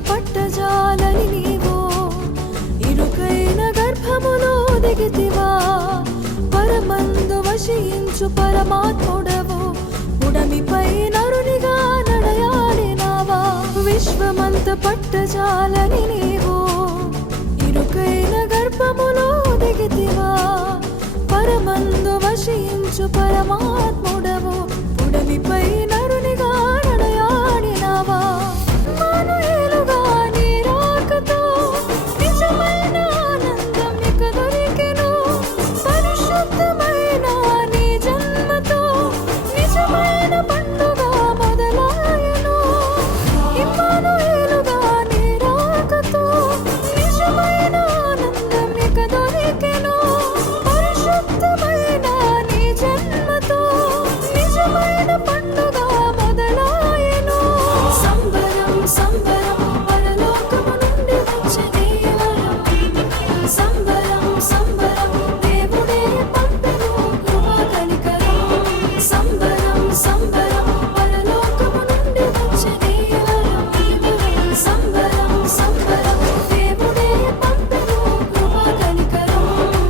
పట్టజాలని నీవో ఇరుకైన గర్భములో దిగితివా పరమందు వశించు పరమాత్ముడవు ఉడమిపై నరునిగా నడయాడినావా విశ్వమంత పట్టజాలని నీవో ఇరుకైన గర్భములో దిగితివా పరమందు వశించు పరమాత్ముడవు ఉడమిపై